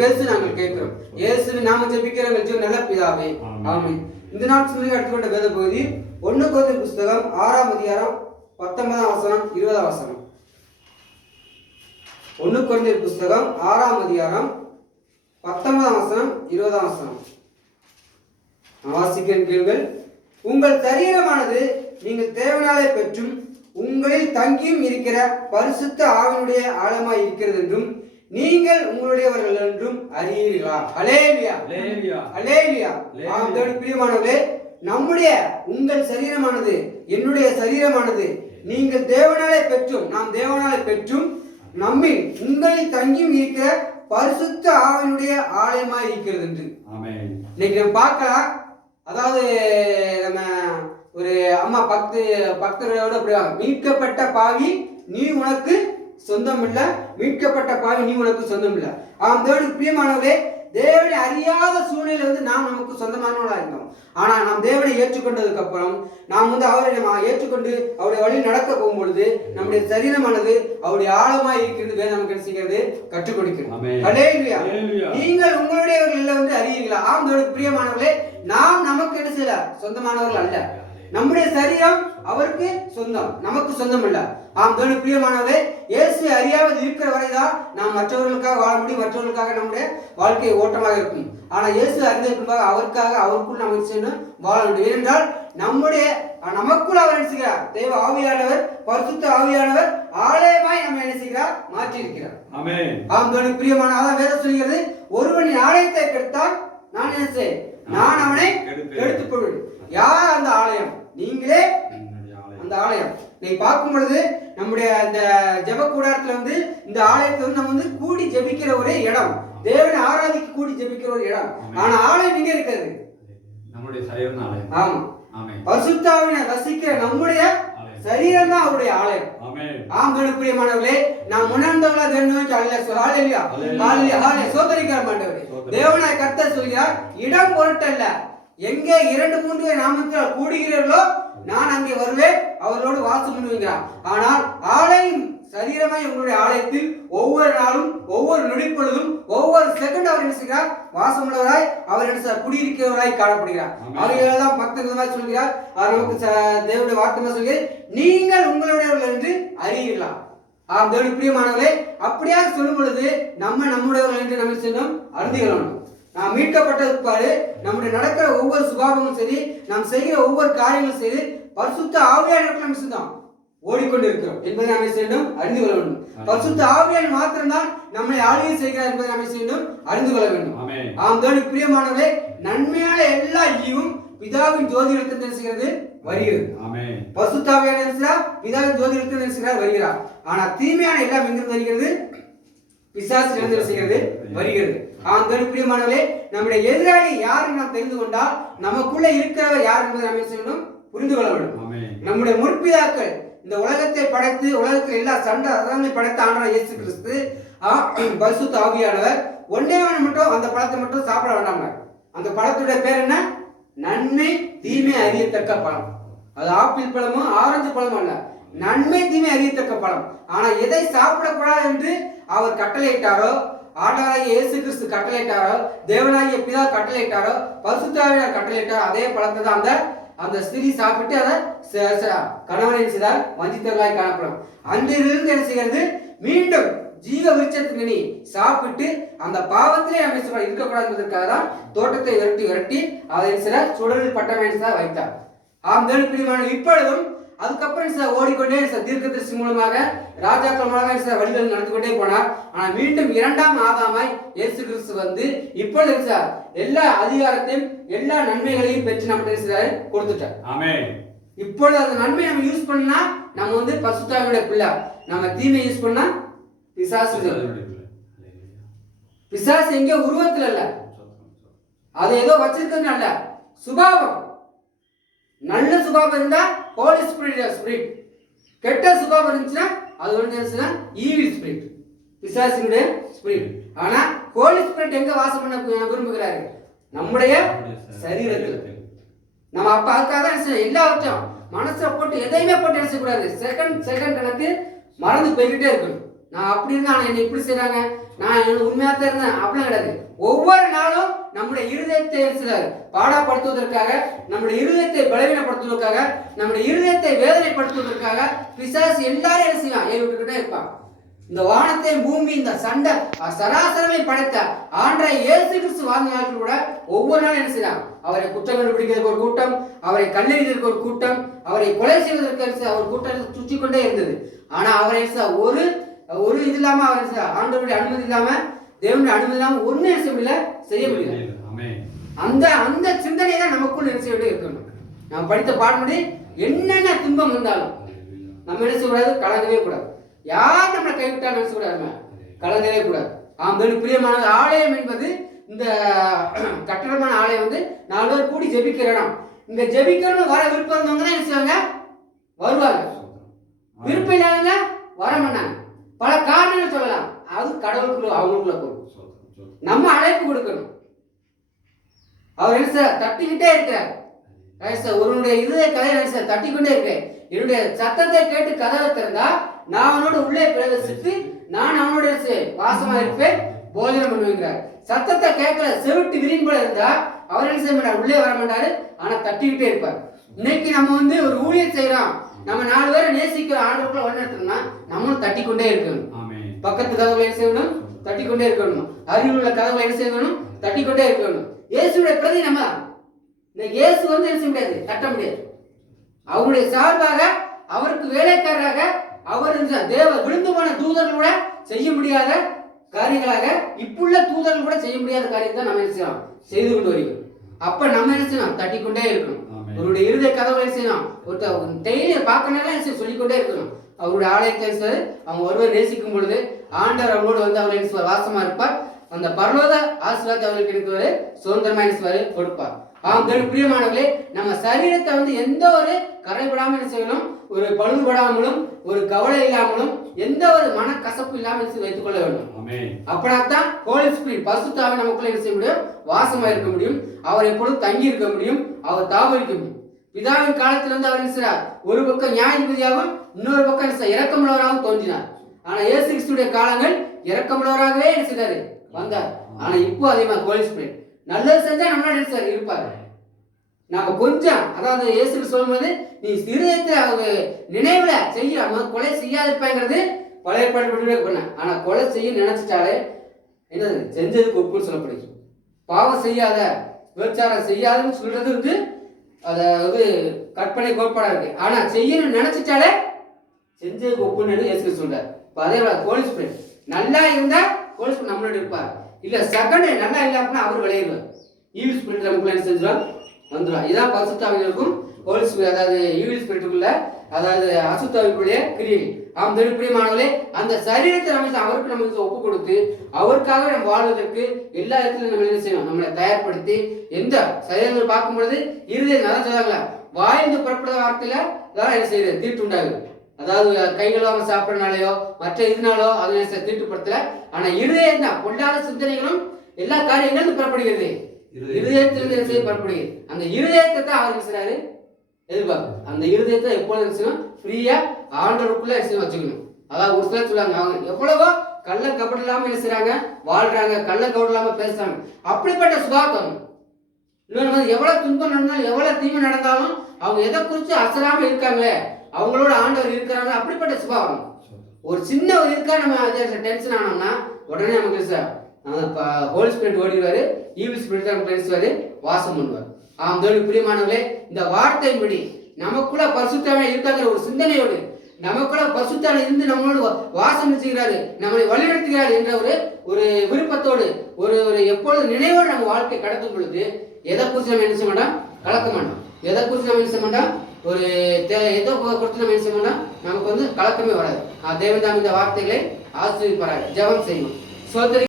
பேசு நாங்கள் கேட்கிறோம். இயேசுவின் நாம ஜெபிக்கிற எங்கள் ஜீவன் நல்ல பிதாவே, ஆமென். இந்த நாள் சிந்தனைக்கு எடுத்துக்கொண்ட வேத பகுதி 1 கொரிந்தியர் புத்தகம் 6ஆம் அதிகாரம் 19ஆம் வசனம் 20ஆம் வசனம். 1 கொரிந்தியர் புத்தகம் 6ஆம் அதிகாரம் 19ஆம் வசனம் 20ஆம் வசனம். வாசிக்கிறேன் கேளுங்கள். உங்கள் சரீரமானது நீங்கள் தேவனாலே பெற்றும் உங்களில் தங்கியும் இருக்கிற பரிசுத்த ஆவியினுடைய ஆழமாய் இருக்கிறது என்றும் நீங்கள் உங்களுடையவர்கள் என்றும் அறியீர்களா? அல்லேலூயா, அல்லேலூயா, அல்லேலூயா. ஆமென். பிரியமானவர்களே, நம்முடைய உங்கள் சரீரமானது என்னுடைய சரீரமானது நீங்கள் தேவனாலே பெற்றும் நாம் தேவனாலே பெற்றும் நம்மில் உங்களில் தங்கியும் இருக்கிற பரிசுத்த ஆவியினுடைய ஆலயமாய் இருக்கிறது என்று. ஆமென். இன்னைக்கு நம்ம பார்க்கலாம். அதாவது நம்ம ஒரு அம்மா பக்தர்களோட மீட்கப்பட்ட பாவி நீ உனக்கு சொந்தம் இல்ல, மீட்கப்பட்ட பாவி நீ உனக்கு சொந்தம் இல்ல. தேவனுக்கு பிரியமானவர்களே, தேவனை அறியாத சூழ்நிலை நாம் நமக்கு சொந்தமானவர்களா இருந்தோம். ஆனா நாம் தேவனை ஏற்றுக்கொண்டதுக்கு அப்புறம் நாம் அவரை நம்ம ஏற்றுக்கொண்டு அவருடைய வழி நடக்க போகும்பொழுது நம்முடைய சரீரமானது அவருடைய ஆழமாய் இருக்கிறது வேதம் நமக்கு என்ன செய்கிறது? கற்றுக் கொடுக்கிறது. அல்லேலூயா. நீங்கள் உங்களுடையவர்கள் அறியீர்களா? தேவனுக்கு பிரியமானவர்களே, நாம் நமக்கு என்ன செய்யல சொந்தமானவர்கள் அல்ல. நம்முடைய சரீரம் அவருக்கு சொந்தம், நமக்கு சொந்தம் இல்ல. தேவனுக்கு பிரியமானவர்களே, இயேசுவை அறியாமல் இருக்கிற வரைதான் நாம் மற்றவர்களுக்காக வாழ முடியும், மற்றவர்களுக்காக நம்முடைய வாழ்க்கை ஓட்டமாக இருக்கும். ஆனா இயேசு அறிந்ததற்கு அவருக்காக அவருக்குள் நம்ம செய்யணும், வாழ வேண்டும். ஏனென்றால் நமக்குள் அவர் என்ன செய்கிறார்? தேவ ஆவியானவர், பரிசுத்த ஆவியானவர் ஆலயமாய் நம்ம என்ன செய்கிறார்? மாற்றி இருக்கிறார். ஆமென். தேவனுக்கு பிரியமான வேதம் சொல்கிறது, ஒருவனின் ஆலயத்தை கெடுத்தால் நான் என்ன செய்ய? நான் அவனை எடுத்துக் கொள்வேன். யார் அந்த ஆலயம்? நீங்களே அந்த ஆலயம். நீ பார்க்கும் பொழுது நம்முடைய அந்த ஜெப கூடாரத்துல இந்த ஆலயத்தை நம்ம கூடி ஜெபிக்கிற ஒரே இடம், தேவனை ஆராதிக்க கூடி ஜெபிக்கிற ஒரு இடம். ஆனா ஆலயம் எங்க இருக்கிறது? நம்முடைய சரீரம் தான் ஆலயம். ஆமா, ஆமென். பரிசுத்த ஆவியானவர் வசிக்கிற நம்முடைய சரீரம் தான் அவருடைய ஆலயம். ஆமென். தேவனுக்கு பிரியமானவர்களே, நாம் உணர்ந்தவங்களா தேவனை ஹalleluya ஹalleluya ஹalleluya சோதரிக்கிற ஆண்டவரே. தேவனாய் கர்த்தர் சொல்கிறார், இடம் பொருட்டல்ல, எங்கே 2-3 நாமத்தில் கூடுகிறீர்களோ நான் அங்கே வருவேன், அவர்களோடு வாசம் பண்ணுவீங்கிறார். ஆனால் ஆலயம் சரீரமாய் உங்களுடைய ஆலயத்தில் ஒவ்வொரு நாளும் ஒவ்வொரு நொடிப்பொழுதும் ஒவ்வொரு செகண்ட் அவர் என்ன செய்கிறார்? வாசம் உள்ளவராய் அவர் என்ன குடியிருக்கிறவராய் காணப்படுகிறார். அவைகளெல்லாம் பக்தர்களாய் சொல்கிறார். அவர் நமக்கு தேவனுடைய வார்த்தை சொல்கிறார், நீங்கள் உங்களுடையவர்கள் என்று அறியீர்களா? தேவனுக்கு பிரியமானவர்களே, அப்படியாக சொல்லும் பொழுது நம்முடையவர்கள் என்று நம்ம செல்லும் அறிந்து கொள்ளணும். நாம் மீட்கப்பட்டதுக்கு நம்முடைய நடக்கிற ஒவ்வொரு சுபாவங்களும் சரி, நாம் செய்கிற ஒவ்வொரு காரியங்களும் சரி, பரிசுத்த ஆவியானவர்கள் நம்ம செஞ்சோம் ஓடிக்கொண்டிருக்கிறோம் என்பதை நாம் செய்யணும், அறிந்து கொள்ள வேண்டும். பரிசுத்த ஆவியானவர் மாத்திரம்தான் நம்மை ஆளுகை செய்கிறார் என்பதை நாம் செய்யணும், அறிந்து கொள்ள வேண்டும். தேவனுக்கு பிரியமானவர்களே, நன்மையான எல்லா ஈவும் பிதாவின் ஜோதிடத்தில் செய்கிறது வருகிறது. பரிசுத்த ஆவியானவர் பிதாவின் ஜோதிடத்தில் வருகிறார். ஆனா தீமையான எல்லாம் எங்கிருந்து வருகிறது? பிசாசு இருந்து செய்கிறது வருகிறது. தேவனுக்கு பிரியமானவர்களே, நம்முடைய எதிராளி யார் நாம் தெரிந்து கொண்டால் நமக்குள்ள இருக்கிறவர் யார் என்பதை நாம் செய்யணும், புரிந்து கொள்ள வேண்டும். நம்முடைய முற்பிதாக்கள் இந்த உலகத்தை படைத்து உலகத்தில் எல்லா சண்டை படைத்த ஆண்டவர் இயேசு கிறிஸ்து பரிசுத்த ஆவியானவர் ஒன்னே மட்டும் அந்த பழத்தை மட்டும் சாப்பிட வேண்டாம். அந்த பழத்துடைய பேர் என்ன? நன்மை தீமை அறியத்தக்க பழம். அது ஆப்பிள் பழமும் ஆரஞ்சு பழமும் அல்ல, நன்மை தீமை அறியத்தக்க பழம். ஆனா எதை சாப்பிடக்கூடாது என்று அவர் கட்டளையிட்டாரோ, ஆண்டவராகிய இயேசு கிறிஸ்து கட்டளையிட்டாரோ, தேவனாகிய பிதா கட்டளையிட்டாரோ, பரிசுத்த ஆவியானவர் கட்டளையிட்டாரோ, அதே பழத்தை தான் அந்த ஸ்திரீ சாப்பிட்டு அதை கணவனை செய்தால் வஞ்சித்தவர்களாய் காணப்படும். அன்றிலிருந்து என்ன செய்கிறது? மீண்டும் ஜீவ விருட்சத்துக்கு நீ சாப்பிட்டு அந்த பாவத்திலே அமைச்சர் இருக்கக்கூடாது என்பதற்காக தான் தோட்டத்தை விரட்டி அதை சில சுடரில் பட்டமைச்சா வைத்தார். தேவனுக்கு பிரியமான இப்பொழுதும் அதுக்கப்புறம் ஓடிக்கொண்டே தீர்க்கதரிசி மூலமாக ராஜாக்கள் மூலமாக வழிகள் நடந்து கொண்டே போனார். ஆனா மீண்டும் 2ஆம் ஆதாமாய் இயேசு கிறிஸ்து இப்பொழுது எல்லா அதிகாரத்தையும் எல்லா நன்மைகளையும் பெற்று நம்ம கொடுத்துட்டார். ஆமென். இப்பொழுது அந்த நன்மை நம்ம யூஸ் பண்ணா நம்ம பரிசுத்த ஆவியுடைய பிள்ளை, நம்ம தீமை யூஸ் பண்ணா பிசாசு. பிசாசு எங்க உருவத்துல இல்ல, அது ஏதோ வச்சிருக்கிறது அல்ல, சுபாவம். நல்ல சுபாவம் இருந்தா ஹோலி ஸ்பிரிட், கெட்ட சுபாவம் இருந்துச்சுன்னா அது ஈவில் ஸ்பிரிட், பிசாசினுடைய ஸ்பிரிட். ஆனா ஹோலி ஸ்பிரிட் எங்க வாசம் பண்ண விரும்புகிறாரு? நம்முடைய சரீரத்தில். நம்ம அப்ப அதுக்காக தான் எல்லாவற்றையும் மனசுல போட்டு எதையுமே போட்டு நினைச்ச கூடாது. செகண்ட் கணக்கு மறந்து போய்கிட்டே இருக்கணும். நான் அப்படி இருந்தா என்னை இப்படி செய்றாங்க, நான் உண்மையா தான் இருந்தேன் அப்படிலாம் கிடையாது. ஒவ்வொரு நாளும் நம்முடைய இருதயத்தை பாடாப்படுத்துவதற்காக, நம்முடைய இருதயத்தை பலவீனப்படுத்துவதற்காக, நம்முடைய இருதயத்தை வேதனைப்படுத்துவதற்காக பிசாசு எல்லாரும் என்ன செய்வான், ஏறி விட்டுக்கிட்டே இருப்பான். இந்த வானத்தை பூமி இந்த சண்டை சராசரங்களை படைத்த ஆண்டவராகிய இயேசு கிறிஸ்து வாழ்ந்த நாட்கள் கூட ஒவ்வொரு நாளும் என்ன செய்யலாம், அவரை குற்றம் கண்டுபிடிக்கிறதுக்கு ஒரு கூட்டம், அவரை கல்லெறிவதற்கு ஒரு கூட்டம், அவரை கொலை செய்வதற்கு ஒரு கூட்டம் சுற்றி கொண்டே இருந்தது. ஆனா அவரை ஒரு இது இல்லாம அவர் ஆண்டவருடைய அனுமதி இல்லாம, தேவனுடைய அனுமதி இல்லாம ஒண்ணு என்ன செய்ய முடியல. அந்த அந்த சிந்தனை தான் நமக்குள்ள என்ன செய்ய இருக்கணும். நம்ம படித்த பாடமுடி என்னென்ன துன்பம் வந்தாலும் நம்ம என்ன செய்யக்கூடாது, கலங்கவே கூடாது. யார் நம்மளை கைவிட்டால் நினைச்சு கூடாது, கலங்கவே கூடாது. ஆம் பிரியமான ஆலயம் என்பது இந்த கட்டடமான ஆலயம் 4 பேர் கூடி ஜெபிக்கிற இடம். இங்க ஜெபிக்கணும்னு வர விருப்பம் இருந்தவங்க தான் என்ன செய்வாங்க, வருவாங்க. விருப்பம் இல்லாதவங்க வர மாட்டாங்க. பல காரணங்கள் சொல்லலாம். அது கடவுளுக்குள்ள அவங்களுக்குள்ள போகும். நம்ம அழைப்பு கொடுக்கணும். அவர் என்ன தட்டிக்கிட்டே இருக்கிறார். ஒருவனுடைய இருதய கதையை தட்டிக்கொண்டே இருக்கேன். என்னுடைய சத்தத்தை கேட்டு கதவை திறந்தா நான் அவனோட உள்ளே பிரவேசித்து நான் அவனோட வாசமா இருப்பேன், போஜனம் பண்ணுவேங்கிறார். சத்தத்தை கேட்கல, செவிட்டு விரின் போல இருந்தா அவர் என்ன செய்ய மாட்டார், உள்ளே வர மாட்டாரு. ஆனா தட்டிக்கிட்டே இருப்பார். இன்னைக்கு நம்ம ஒரு ஊழியர் செய்யறோம், நம்ம 4 பேரை நேசிக்கிறோம், ஆண்டவருக்குள்ள வழிநடத்தணும்னா நம்மளும் தட்டிக்கொண்டே இருக்கணும். பக்கத்து கதவுகளை என்ன செய்யணும், தட்டிக்கொண்டே இருக்கணும். அருகில் உள்ள கதவுகளை என்ன செய்யணும், தட்டிக்கொண்டே இருக்கணும். இயேசுடைய பிரதி நம்ம இன்னைக்கு இயேசு என்ன செய்ய முடியாது, தட்ட முடியாது. அவருடைய சார்பாக, அவருக்கு வேலைக்காரராக, அவர் தேவ விழுந்து போன தூதர்கள் கூட செய்ய முடியாத காரியங்களாக, இப்புள்ள தூதர்கள் கூட செய்ய முடியாத காரியத்தை நம்ம என்ன செய்யலாம், செய்து கொண்டு வருகிறோம். அப்ப நம்ம என்ன செய்யணும், தட்டிக்கொண்டே இருக்கணும். அவருடைய இருதய கதவுகளை செய்யணும். ஒரு டெய்லி பார்க்கணும் சொல்லிக்கொண்டே இருக்கணும். அவருடைய ஆலயத்தை அவங்க ஒருவர் நேசிக்கும் பொழுது ஆண்டவர் அவரோடு அவர்கள் வாசமா இருப்பார். அந்த பரலோக ஆசீர்வாதத்தை அவர்களுக்கு இருக்கிற சுதந்திரமா கொடுப்பார். பிரியமானவர்களே, நம்ம சரீரத்தை எந்த ஒரு கரைபடாமல் என்ன செய்யணும், ஒரு பழுதுபடாமலும் ஒரு கவலை இல்லாமலும் எந்த ஒரு மனக்கசப்பு இல்லாமல் வைத்துக் கொள்ள வேண்டும். அப்படின்னாத்தான் ஹோலி ஸ்பிரிட் பரிசுத்த ஆவி நமக்குள்ள என்ன செய்ய முடியும், வாசமா இருக்க முடியும். அவர் எப்பொழுதும் தங்கி இருக்க முடியும், அவர் தாவலிக்க முடியும். பிதாவின் காலத்திலிருந்து அவர் என்ன ஒரு பக்கம் நியாயாதிபதியாகவும் இன்னொரு பக்கம் இரக்கமுள்ளவராகவும் தோன்றினார். ஆனா இயேசு கிறிஸ்துடைய காலங்கள் இரக்கமுள்ளவராகவே என்ன செய்தாரு, வந்தார். ஆனா இப்போ அதே மாதிரி ஹோலி ஸ்பிரிட் நல்லது செஞ்சா நம்மளோட இருப்பாரு. நாம கொஞ்சம் அதாவது இயேசு சொல்லும்போது நீ இருதயத்துல நினைவுல செய்ய கொலை செய்யாதிருப்பாங்கிறது பழைய பாட்டு பண்ண. ஆனா கொலை செய்ய நினைச்சிட்டாலே என்னது, செஞ்சதுக்கு ஒப்புன்னு சொல்லப்படுது. பாவம் செய்யாத, விபச்சாரம் செய்யாதுன்னு சொல்றது அதாவது கற்பனை கோட்பாடா இருக்கு. ஆனா செய்யணும்னு நினைச்சிட்டாலே செஞ்சதுக்கு ஒப்புன்னு இயேசு சொல்றாரு. அதே ஹோலி ஸ்பிரிட் நல்லா இருந்தா ஹோலி ஸ்பிரிட் நம்மளோட இருப்பார். இல்ல செகண்ட் நல்லா இல்லை அப்படின்னா அவர் விளையிடுவார். ஈவில் ஸ்பிரிட் நமக்குள்ள என்ன செஞ்சிடும், வந்துடும். இதான் பரிசுத்த ஆவிகளுக்கும் ஹோலி ஸ்பிரிட் அதாவது ஈவில் ஸ்பிரிட்டுக்குள்ள அதாவது அசுத்தாவிக்குரிய கிரியை. பிரியமானவர்களே, அந்த சரீரத்தை நம்ம அவருக்கு நம்ம ஒப்பு கொடுத்து அவருக்காக நம்ம வாழ்வதற்கு எல்லா இடத்துலையும் நம்ம என்ன செய்யணும், நம்மளை தயார்படுத்தி எந்த சரீரங்கள் பார்க்கும் பொழுது இருதயம் நல்லா சொல்றாங்களா, வாய்ந்து புறப்படுற வார்த்தையில தான் என்ன செய்யுது, தீட்டு உண்டாகுது. அதாவது கைகளாக சாப்பிட்றனாலையோ மற்ற இதனாலோ அதை தீட்டுப்படுத்தல. ஆனா இருதயம் தான் பொல்லாத சிந்தனைகளும் எல்லா காரியங்களும் புறப்படுகிறது, இருதயத்திலிருந்து செய்யப்படுகிறது. அந்த இருதயத்தை தான் அவர் பேசுறாரு எதிர்பார்ப்பு. அந்த இருதயத்தை எப்பொழுதும் ஃப்ரீயா ஆண்டவருக்குள்ள வச்சுக்கணும். அதாவது ஒரு சிலர் சொல்லுவாங்க, அவங்க எவ்வளவோ கள்ள கபடு இல்லாம என்ன செய்றாங்க, வாழ்றாங்க, கள்ள கபடு இல்லாம பேசுறாங்க. அப்படிப்பட்ட சுபாவம். இன்னொன்று எவ்வளவு துன்பம் நடந்தாலும் எவ்வளவு தீமை நடந்தாலும் அவங்க எதை குறித்து அசராம இருக்காங்களே, அவங்களோட ஆண்டவர் இருக்கிறாங்க. அப்படிப்பட்ட சுபாவம். ஒரு சின்ன ஒரு இருக்கா நம்ம டென்ஷன் ஆனோம்னா உடனே நமக்கு ஹோலி ஸ்பிரிட் ஓடிடுவாரு, ஈவில் ஸ்பிரிட் நமக்கு பேசுவாரு, வாசம் பண்ணுவார். பிரியமானவர்களே, இந்த வார்த்தையின்படி நமக்குள்ள பரிசுத்தமா இருக்காங்கிற ஒரு சிந்தனையோடு நமக்குள்ள பரிசுத்தான இருந்து நம்மளோட வாசம் செய்கிறாரு, நம்மளை வழிநடத்துகிறாரு என்ற ஒரு விருப்பத்தோடு ஒரு எப்பொழுது நினைவோடு நம்ம வாழ்க்கை கடத்தும் பொழுது எதை குறித்து நம்ம என்ன செய்ய மாட்டோம், கலக்க மாட்டோம். எதை குறித்து நம்ம என்ன செய்ய மாட்டோம், ஒரு எதோ குறித்து நம்ம என்ன செய்ய மாட்டோம், நமக்கு கலக்கமே வராது. தேவன் தாம் இந்த வார்த்தைகளை ஆசீர்வதிப்பாராக. ஜெபம் செய்யணும். சோதரி